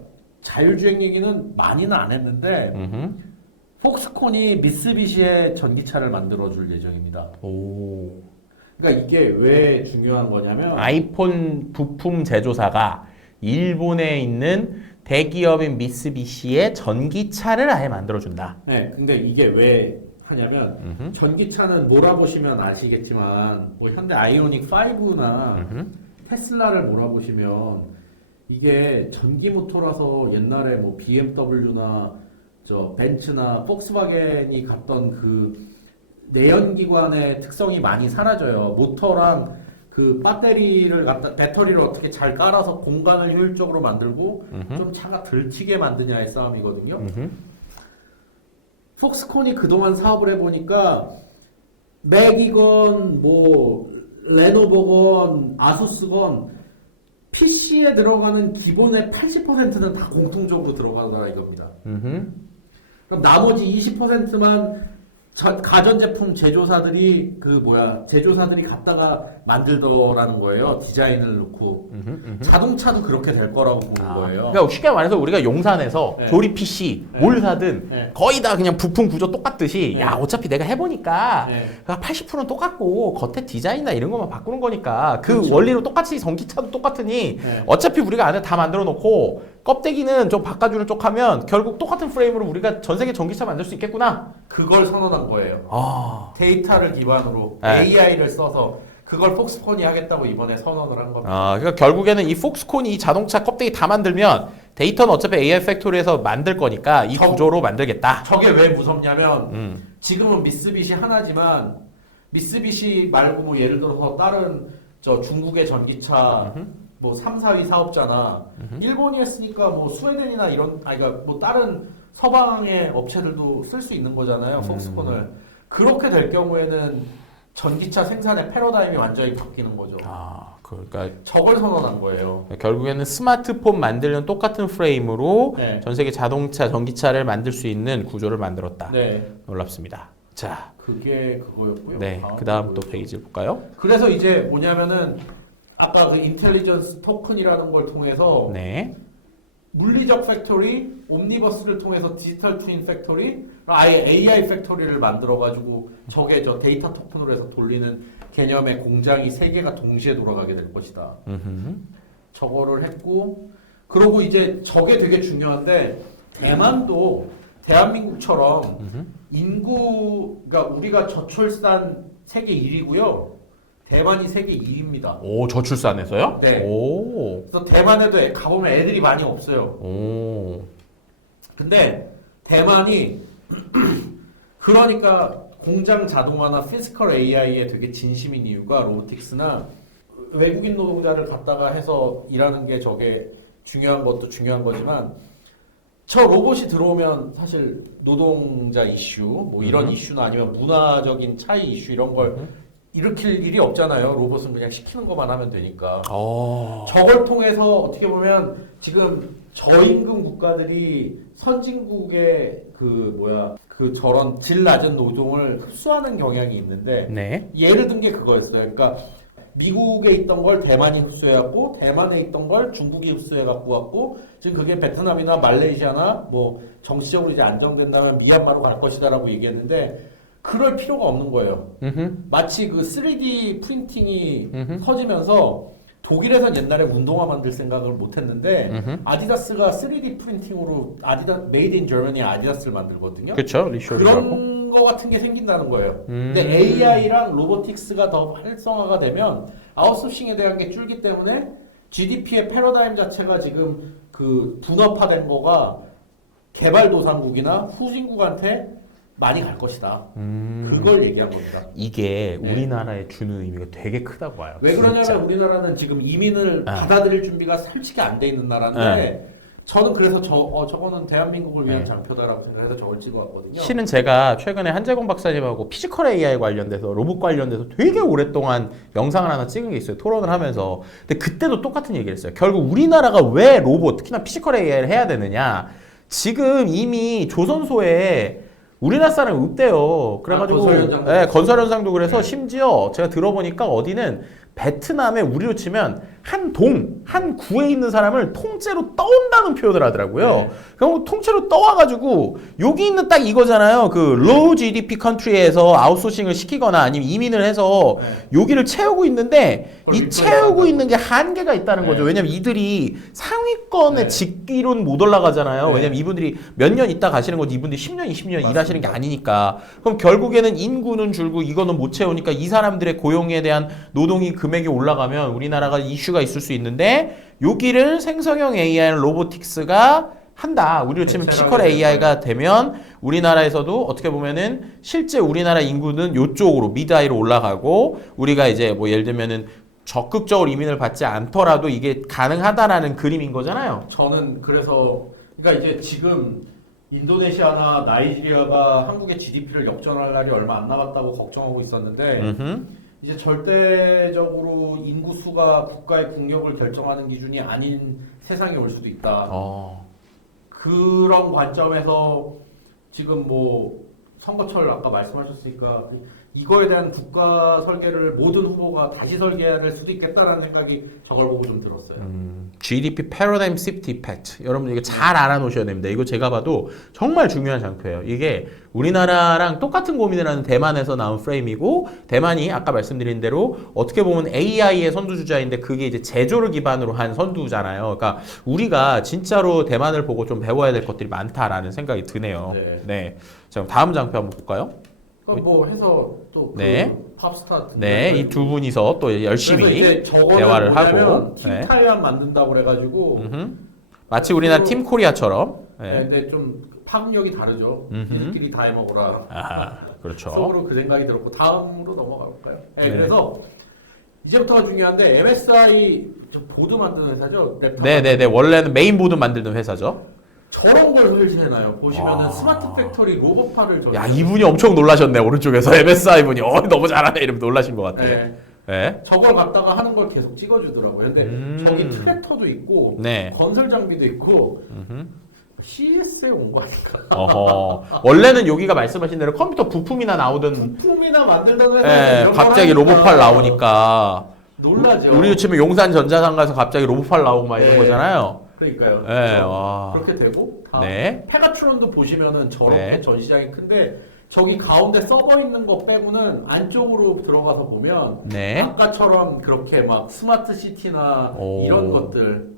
자율주행 얘기는 많이는 안 했는데 폭스콘이 미쓰비시의 전기차를 만들어줄 예정입니다. 오. 그러니까 이게 왜 중요한 거냐면 아이폰 부품 제조사가 일본에 있는 대기업인 미쓰비시의 전기차를 아예 만들어준다. 네, 근데 이게 왜 하냐면 전기차는 몰아보시면 아시겠지만 뭐 현대 아이오닉 5나 테슬라를 몰아보시면 이게 전기 모터라서 옛날에 뭐 BMW나 저 벤츠나 폭스바겐이 갔던 그 내연기관의 특성이 많이 사라져요. 모터랑 그 배터리를 어떻게 잘 깔아서 공간을 효율적으로 만들고 좀 차가 덜 튀게 만드냐의 싸움이거든요. 폭스콘이 그동안 사업을 해보니까 맥이건 뭐 레노버건 아수스건 PC에 들어가는 기본의 80%는 다 공통적으로 들어가더라 이겁니다. 그럼 나머지 20%만 가전제품 제조사들이 제조사들이 갖다가 만들더라는 거예요. 디자인을 놓고. 자동차도 그렇게 될 거라고 보는 거예요. 그러니까 쉽게 말해서 우리가 용산에서 네. 조립 PC 네. 뭘 사든 네. 거의 다 그냥 부품 구조 똑같듯이 네. 야 어차피 내가 해보니까 네. 80%는 똑같고 겉에 디자인이나 이런 것만 바꾸는 거니까 그 그렇죠. 원리로 똑같이 전기차도 똑같으니 네. 어차피 우리가 안에 다 만들어 놓고 껍데기는 좀 바꿔주는 쪽 하면 결국 똑같은 프레임으로 우리가 전 세계 전기차 만들 수 있겠구나. 그걸 선언한 거예요. 아, 데이터를 기반으로 네. AI를 써서 그걸 폭스콘이 하겠다고 이번에 선언을 한 겁니다. 그러니까 결국에는 이 폭스콘이 이 자동차 껍데기 다 만들면 데이터는 어차피 AI 팩토리에서 만들 거니까 이 구조로 만들겠다. 저게 왜 무섭냐면 지금은 미쓰비시 하나지만 미쓰비시 말고 뭐 예를 들어서 다른 저 중국의 전기차 뭐 3, 4위 사업자나 일본이 했으니까 뭐 스웨덴이나 이런 그러니까 뭐 다른 서방의 업체들도 쓸 수 있는 거잖아요. 폭스콘을. 그렇게 될 경우에는 전기차 생산의 패러다임이 완전히 바뀌는 거죠. 그러니까 저걸 선언한 거예요. 결국에는 스마트폰 만들는 똑같은 프레임으로 네. 전 세계 자동차, 전기차를 만들 수 있는 구조를 만들었다. 네. 놀랍습니다. 자, 그게 그거였고요. 네, 그 다음 또 페이지 볼까요? 그래서 이제 뭐냐면은 아까 그 인텔리전스 토큰이라는 걸 통해서 네, 물리적 팩토리, 옴니버스를 통해서 디지털 트윈 팩토리, 아예 AI 팩토리를 만들어가지고 저게 저 데이터 토큰으로 해서 돌리는 개념의 공장이 3개가 동시에 돌아가게 될 것이다. 저거를 했고, 그러고 이제 저게 되게 중요한데, 대만도 대한민국처럼 그러니까 우리가 저출산 세계 1위고요. 대만이 세계 2위입니다. 오, 저출산에서요? 네. 오, 그래서 대만에도 가보면 애들이 많이 없어요. 오, 근데 대만이 그러니까 공장 자동화나 피지컬 AI에 되게 진심인 이유가 로보틱스나 외국인 노동자를 갖다가 해서 일하는 게 저게 중요한 것도 중요한 거지만 저 로봇이 들어오면 사실 노동자 이슈 뭐 이런 이슈나 아니면 문화적인 차이 이슈 이런 걸 일으킬 일이 없잖아요. 로봇은 그냥 시키는 것만 하면 되니까. 저걸 통해서 어떻게 보면 지금 저임금 국가들이 선진국의 그 저런 질 낮은 노동을 흡수하는 경향이 있는데 네, 예를 든 게 그거였어요. 그러니까 미국에 있던 걸 대만이 흡수해갖고 대만에 있던 걸 중국이 흡수해갖고 왔고 지금 그게 베트남이나 말레이시아나 뭐 정치적으로 이제 안정된다면 미얀마로 갈 것이다라고 얘기했는데 그럴 필요가 없는 거예요. 마치 그 3D 프린팅이 터지면서 독일에선 옛날에 운동화 만들 생각을 못 했는데 아디다스가 3D 프린팅으로 메이드 인 저머니 아디다스를 만들거든요. 그렇죠. 리쇼링하고. 그런 거 같은 게 생긴다는 거예요. 근데 AI랑 로보틱스가 더 활성화가 되면 아웃소싱에 대한 게 줄기 때문에 GDP의 패러다임 자체가 지금 그 분업화된 거가 개발도상국이나 후진국한테 많이 갈 것이다. 그걸 얘기한 겁니다. 이게 네. 우리나라에 주는 의미가 되게 크다고 봐요. 왜 그러냐면 진짜. 우리나라는 지금 이민을 받아들일 준비가 솔직히 안 돼 있는 나라인데 저는 그래서 저거는 대한민국을 위한 장표다라고 생각해서 저걸 찍어왔거든요. 실은 제가 최근에 한재건 박사님하고 피지컬 AI 관련돼서 로봇 관련돼서 되게 오랫동안 영상을 하나 찍은 게 있어요. 토론을 하면서. 근데 그때도 똑같은 얘기를 했어요. 결국 우리나라가 왜 로봇, 특히나 피지컬 AI를 해야 되느냐. 지금 이미 조선소에 우리나라 사람이 없대요. 그래가지고 건설 현상도 그래서 심지어 제가 들어보니까 어디는 베트남에 우리로 치면 한 구에 있는 사람을 통째로 떠온다는 표현을 하더라고요. 네. 그럼 통째로 떠와가지고 여기 있는 딱 이거잖아요. 그 low GDP country에서 아웃소싱을 시키거나 아니면 이민을 해서 여기를 채우고 있는데 그걸 이 채우고 있는 게 한계가 있다는 거죠. 네. 왜냐면 이들이 상위권에 네. 직기로는 못 올라가잖아요. 네. 왜냐면 이분들이 몇 년 있다 가시는 거지 이분들이 10년, 20년 맞습니다. 일하시는 게 아니니까. 그럼 결국에는 인구는 줄고 이거는 못 채우니까 이 사람들의 고용에 대한 노동이 금액이 올라가면 우리나라가 이슈가 있을 수 있는데 여기를 생성형 AI, 로보틱스가 한다. 우리로 치면 피지컬 AI가 되면 우리나라에서도 어떻게 보면은 실제 우리나라 인구는 요쪽으로 미드하이로 올라가고 우리가 이제 뭐 예를 들면은 적극적으로 이민을 받지 않더라도 이게 가능하다라는 그림인 거잖아요. 저는 그래서 그러니까 이제 지금 인도네시아나 나이지리아가 한국의 GDP를 역전할 날이 얼마 안 남았다고 걱정하고 있었는데 이제 절대적으로 인구 수가 국가의 국력을 결정하는 기준이 아닌 세상이 올 수도 있다. 그런 관점에서 지금 뭐 선거철 아까 말씀하셨으니까 이거에 대한 국가 설계를 모든 후보가 다시 설계해야 될 수도 있겠다라는 생각이 저걸 보고 좀 들었어요. GDP Paradigm Shift Effect. 여러분 이거 잘 알아놓으셔야 됩니다. 이거 제가 봐도 정말 중요한 장표예요. 이게 우리나라랑 똑같은 고민을 하는 대만에서 나온 프레임이고 대만이 아까 말씀드린 대로 어떻게 보면 AI의 선두주자인데 그게 이제 제조를 기반으로 한 선두잖아요. 그러니까 우리가 진짜로 대만을 보고 좀 배워야 될 것들이 많다라는 생각이 드네요. 네. 자, 그럼 다음 장표 한번 볼까요? 뭐 해서 또 네. 그 팝스타 네, 이 두 분이서 또 열심히 대화를 하고 팀 네. 타이완 만든다고 그래가지고 마치 우리나라 팀 코리아처럼 네, 근데 좀 파급력이 다르죠. 니들끼리 다 해먹어라. 아하, 그렇죠. 속으로 그 생각이 들었고 다음으로 넘어가 볼까요? 네, 네. 그래서 이제부터가 중요한데 MSI 저 보드 만드는 회사죠. 랩탑 네네네. 원래는 메인보드 만들던 회사죠. 저런 걸 설치해놔요. 보시면은 아. 스마트 팩토리 로봇파를 야, 이분이 엄청 놀라셨네. 오른쪽에서 MSI 분이 너무 잘하네. 이러면 놀라신 것 같아요. 네. 네. 저걸 갖다가 하는 걸 계속 찍어주더라고요. 근데 저기 트랙터도 있고 네. 건설 장비도 있고 CES에 온 거 아닐까? 어허. 원래는 여기가 말씀하신 대로 컴퓨터 부품이나 나오던 부품이나 만들던 회사에 예, 갑자기 로봇팔 나오니까 놀라죠. 우리로 치면 용산 전자상 가서 갑자기 로봇팔 나오고 막 이런 네. 거잖아요. 그러니까요. 네, 와. 그렇게 되고 다음 네. 페가트론도 보시면은 저렇게 네. 전시장이 큰데 저기 가운데 서버 있는 거 빼고는 안쪽으로 들어가서 보면 네. 아까처럼 그렇게 막 스마트 시티나 오. 이런 것들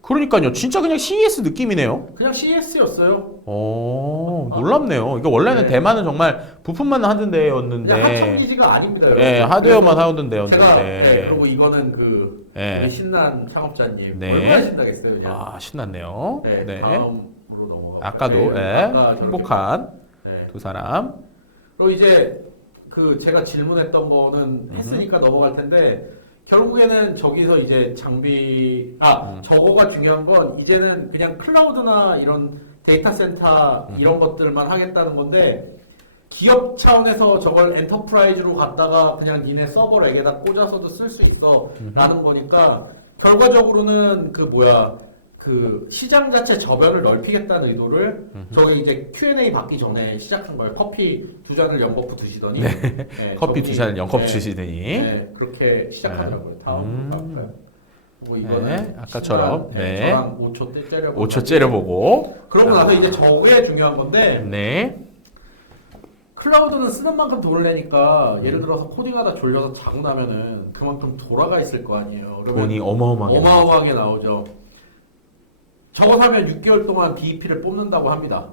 그러니까요. 진짜 그냥 CES 느낌이네요. 그냥 CES였어요. 놀랍네요. 이게 원래는 네. 대만은 정말 부품만 하던 그냥 데였는데, 합성기지가 아닙니다. 예, 여러분. 하드웨어만 하던 제가 데였는데. 그리고 이거는 그 예. 우리 신난 창업자님 네. 얼마나 신나겠어요, 그냥. 아, 신났네요. 네, 네. 다음으로 넘어가. 아까도 예, 아까 행복한 네. 두 사람. 그리고 이제 그 제가 질문했던 거는 했으니까 넘어갈 텐데 결국에는 저기서 이제 장비 저거가 중요한 건 이제는 그냥 클라우드나 이런 데이터 센터 이런 것들만 하겠다는 건데 기업 차원에서 저걸 엔터프라이즈로 갖다가 그냥 니네 서버 렉에다 꽂아서도 쓸 수 있어 라는 거니까 결과적으로는 그 시장 자체 저변을 넓히겠다는 의도를 저희 이제 Q&A 받기 전에 시작한 거예요. 커피 두 잔을 연거푸 드시더니 네, 커피 두 잔을 연컵 네, 주시더니. 네, 그렇게 시작하더라고요. 다음 갈까요? 뭐 이거는 네, 아까처럼. 신난, 네. 저랑 5초 때 째려보고 5초 째려보고. 그러고 나서 이제 저게 중요한 건데 네. 클라우드는 쓰는 만큼 돈을 내니까 예를 들어서 코딩하다 졸려서 자고 나면은 그만큼 돌아가 있을 거 아니에요. 그러면 돈이 어마어마하게. 나오죠. 저거 사면 6개월 동안 BEP를 뽑는다고 합니다.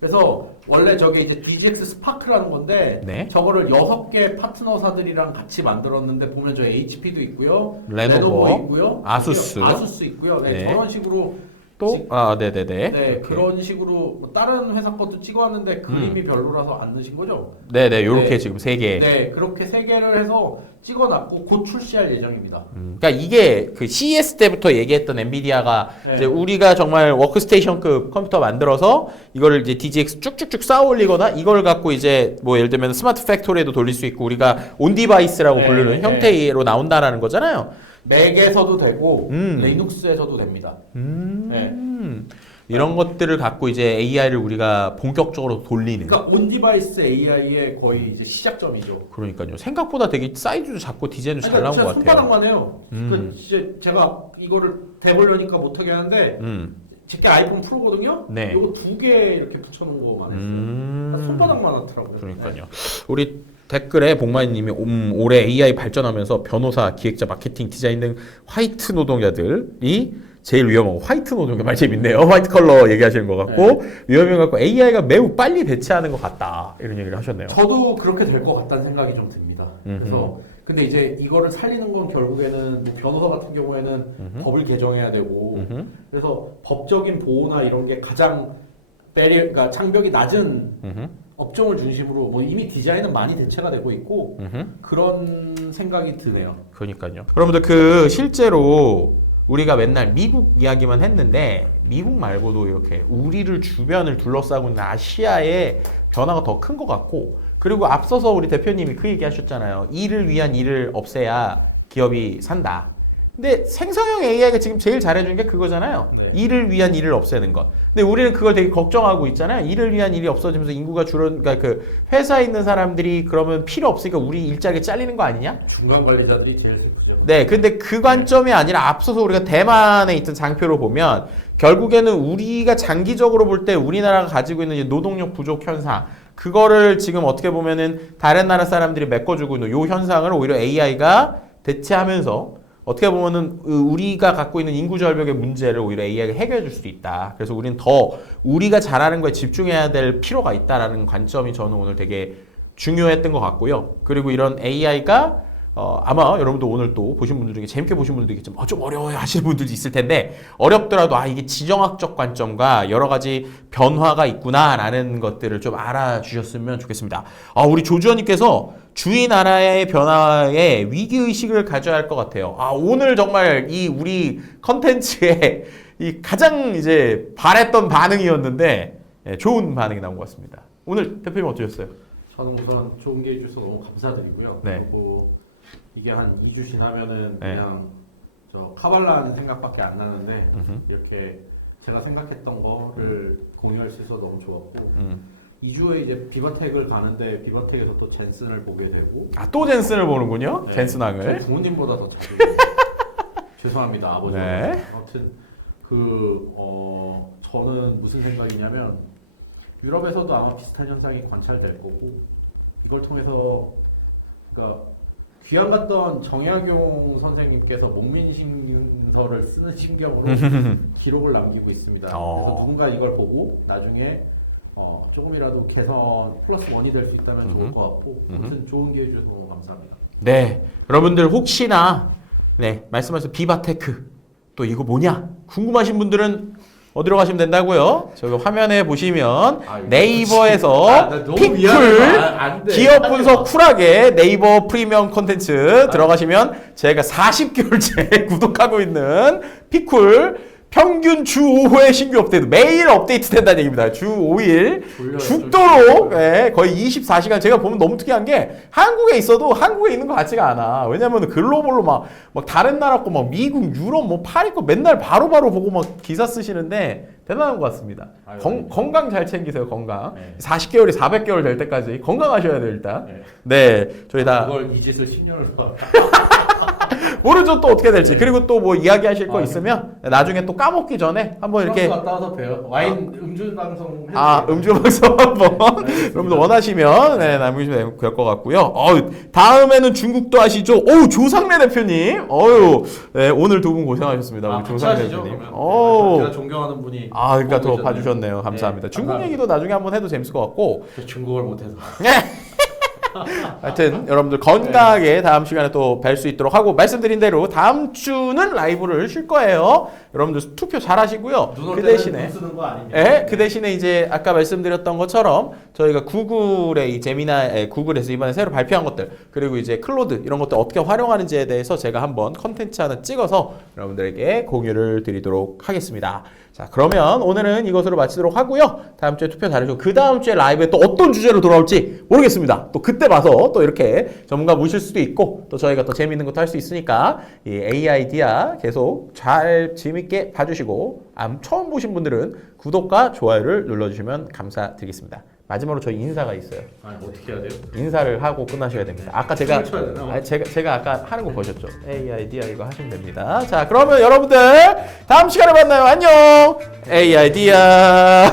그래서 원래 저게 이제 DGX 스파크라는 건데 네. 저거를 6개 파트너사들이랑 같이 만들었는데 보면 저 HP도 있고요. 레노버, 있고요. 아수스. 있고요. 네, 네. 저런 식으로 또, 네네네. 네, 이렇게. 그런 식으로 뭐 다른 회사 것도 찍어왔는데 그림이 별로라서 안 넣으신 거죠? 네네, 요렇게 네. 지금 3개. 네, 그렇게 3개를 해서 찍어놨고 곧 출시할 예정입니다. 그러니까 이게 그 CES 때부터 얘기했던 엔비디아가 네. 이제 우리가 정말 워크스테이션급 컴퓨터 만들어서 이거를 이제 DGX 쭉쭉쭉 쌓아 올리거나 이걸 갖고 이제 뭐 예를 들면 스마트 팩토리에도 돌릴 수 있고 우리가 온 디바이스라고 네, 부르는 네. 형태로 나온다라는 거잖아요. 맥에서도 되고 리눅스에서도 됩니다. 네. 이런 것들을 갖고 이제 AI를 우리가 본격적으로 돌리는. 그러니까 온 디바이스 AI의 거의 이제 시작점이죠. 그러니까요. 생각보다 되게 사이즈도 작고 디자인도 잘 나온 것 같아요. 손바닥만 해요. 그 이제 제가 이거를 대보려니까 못하게 하는데 제게 아이폰 프로거든요. 네. 이거 2개 이렇게 붙여놓은 거만 했어요. 손바닥만 하더라고요. 그러니까요. 우리 댓글에 복마이님이 올해 AI 발전하면서 변호사, 기획자, 마케팅, 디자인 등 화이트 노동자들이 제일 위험하고 화이트 노동자 말 재밌네요. 화이트 컬러 얘기하시는 것 같고 위험한 것 같고 AI가 매우 빨리 대체하는 것 같다 이런 얘기를 하셨네요. 저도 그렇게 될 것 같다는 생각이 좀 듭니다. 그래서 근데 이제 이거를 살리는 건 결국에는 뭐 변호사 같은 경우에는 법을 개정해야 되고 그래서 법적인 보호나 이런 게 가장 그러니까 장벽이 낮은 업종을 중심으로 뭐 이미 디자인은 많이 대체가 되고 있고 그런 생각이 드네요. 그러니까요. 여러분들 그 실제로 우리가 맨날 미국 이야기만 했는데 미국 말고도 이렇게 우리를 주변을 둘러싸고 있는 아시아의 변화가 더 큰 것 같고 그리고 앞서서 우리 대표님이 그 얘기 하셨잖아요. 일을 위한 일을 없애야 기업이 산다. 근데 생성형 AI가 지금 제일 잘해주는 게 그거잖아요. 네. 일을 위한 일을 없애는 것. 근데 우리는 그걸 되게 걱정하고 있잖아요. 일을 위한 일이 없어지면서 인구가 그러니까 그 회사에 있는 사람들이 그러면 필요 없으니까 우리 일자리 잘리는 거 아니냐? 중간 관리자들이 제일 슬프죠. 네, 근데 그 관점이 아니라 앞서서 우리가 대만에 있던 장표로 보면 결국에는 우리가 장기적으로 볼 때 우리나라가 가지고 있는 이 노동력 부족 현상 그거를 지금 어떻게 보면은 다른 나라 사람들이 메꿔주고 있는 요 현상을 오히려 AI가 대체하면서 어떻게 보면은 우리가 갖고 있는 인구 절벽의 문제를 오히려 AI가 해결해 줄 수도 있다. 그래서 우리는 더 우리가 잘하는 거에 집중해야 될 필요가 있다라는 관점이 저는 오늘 되게 중요했던 것 같고요. 그리고 이런 AI가 아마 여러분도 오늘 또 보신 분들 중에 재밌게 보신 분들도 있겠지만 좀 어려워요 하시는 분들도 있을 텐데 어렵더라도 이게 지정학적 관점과 여러 가지 변화가 있구나라는 것들을 좀 알아주셨으면 좋겠습니다. 우리 조주원님께서 주위 나라의 변화에 위기의식을 가져야 할 것 같아요. 오늘 정말 이 우리 컨텐츠에 이 가장 이제 바랬던 반응이었는데 좋은 반응이 나온 것 같습니다. 오늘 대표님 어떠셨어요? 저는 우선 좋은 기회 주셔서 너무 감사드리고요. 네. 그리고 이게 한 2주 지나면은 네. 그냥 저 카발라 하는 생각밖에 안 나는데 이렇게 제가 생각했던 거를 공유할 수 있어서 너무 좋았고 2주에 이제 비바텍을 가는데 비바텍에서 또 젠슨을 보게 되고 또 젠슨을 보는군요. 네. 젠슨왕을. 저 부모님보다 더 자주 죄송합니다 아버지. 네. 아무튼 저는 무슨 생각이냐면 유럽에서도 아마 비슷한 현상이 관찰될 거고 이걸 통해서 그러니까 귀양 갔던 정약용 선생님께서 목민신서를 쓰는 심경으로 기록을 남기고 있습니다. 그래서 누군가 이걸 보고 나중에 조금이라도 개선 플러스 원이 될 수 있다면 좋을 것 같고 아무튼 좋은 기회 주셔서 너무 감사합니다. 네, 여러분들 혹시나 말씀하신 비바테크 또 이거 뭐냐 궁금하신 분들은 어디로 가시면 된다고요? 저기 화면에 보시면 네이버에서 피쿨 기업 분석 쿨하게 네이버 프리미엄 콘텐츠 들어가시면 제가 40개월째 구독하고 있는 피쿨 평균 주 5회 신규 업데이트 매일 업데이트 된다는 얘기입니다. 주 5일 죽도록 거의 24시간 제가 보면 너무 특이한 게 한국에 있어도 한국에 있는 것 같지가 않아. 왜냐면 글로벌로 막 다른 나라 거 막 미국, 유럽 뭐 파리 거 맨날 바로바로 보고 막 기사 쓰시는데 대단한 것 같습니다. 건강 잘 챙기세요. 건강. 40개월이 400개월 될 때까지 건강하셔야 돼요 일단. 네, 저희 다 그걸 이 짓을 10년을 봐. 모르죠 또 어떻게 될지. 그리고 또 뭐 이야기하실 거 있으면 나중에 또 까먹기 전에 한번 이렇게 갔다 와서 봬요. 와인 음주 방송 음주 방송 한번 여러분들 원하시면 남기시면 될 것 같고요. 다음에는 중국도 하시죠. 조상래 대표님. 오늘 두 분 고생하셨습니다. 우리 조상래 대표님. 제가 존경하는 분이 그러니까 더 봐주셨네요. 감사합니다. 중국 감사합니다. 얘기도 나중에 한번 해도 재밌을 것 같고. 중국어를 못해서. 하여튼 여러분들 건강하게 다음 시간에 또 뵐 수 있도록 하고 말씀드린 대로 다음 주는 라이브를 쉴 거예요. 여러분들 투표 잘 하시고요. 그 대신에 그 대신에 이제 아까 말씀드렸던 것처럼 저희가 구글의 이 제미나이 구글에서 이번에 새로 발표한 것들 그리고 이제 클로드 이런 것들 어떻게 활용하는지에 대해서 제가 한번 컨텐츠 하나 찍어서 여러분들에게 공유를 드리도록 하겠습니다. 자, 그러면 오늘은 이것으로 마치도록 하고요. 다음 주에 투표 잘해주고 그 다음 주에 라이브에 또 어떤 주제로 돌아올지 모르겠습니다. 또 그때 봐서 또 이렇게 전문가 모실 수도 있고 또 저희가 또 재밌는 것도 할 수 있으니까 이 AI디아 계속 잘 재밌게 봐주시고 처음 보신 분들은 구독과 좋아요를 눌러주시면 감사드리겠습니다. 마지막으로 저희 인사가 있어요. 아니 어떻게 해야 돼요? 인사를 하고 끝나셔야 됩니다. 아까 제가 쳐야 되나? 아니, 제가 아까 하는 거 보셨죠? AI디아 이거 하시면 됩니다. 자, 그러면 여러분들 다음 시간에 만나요. 안녕. AI디아.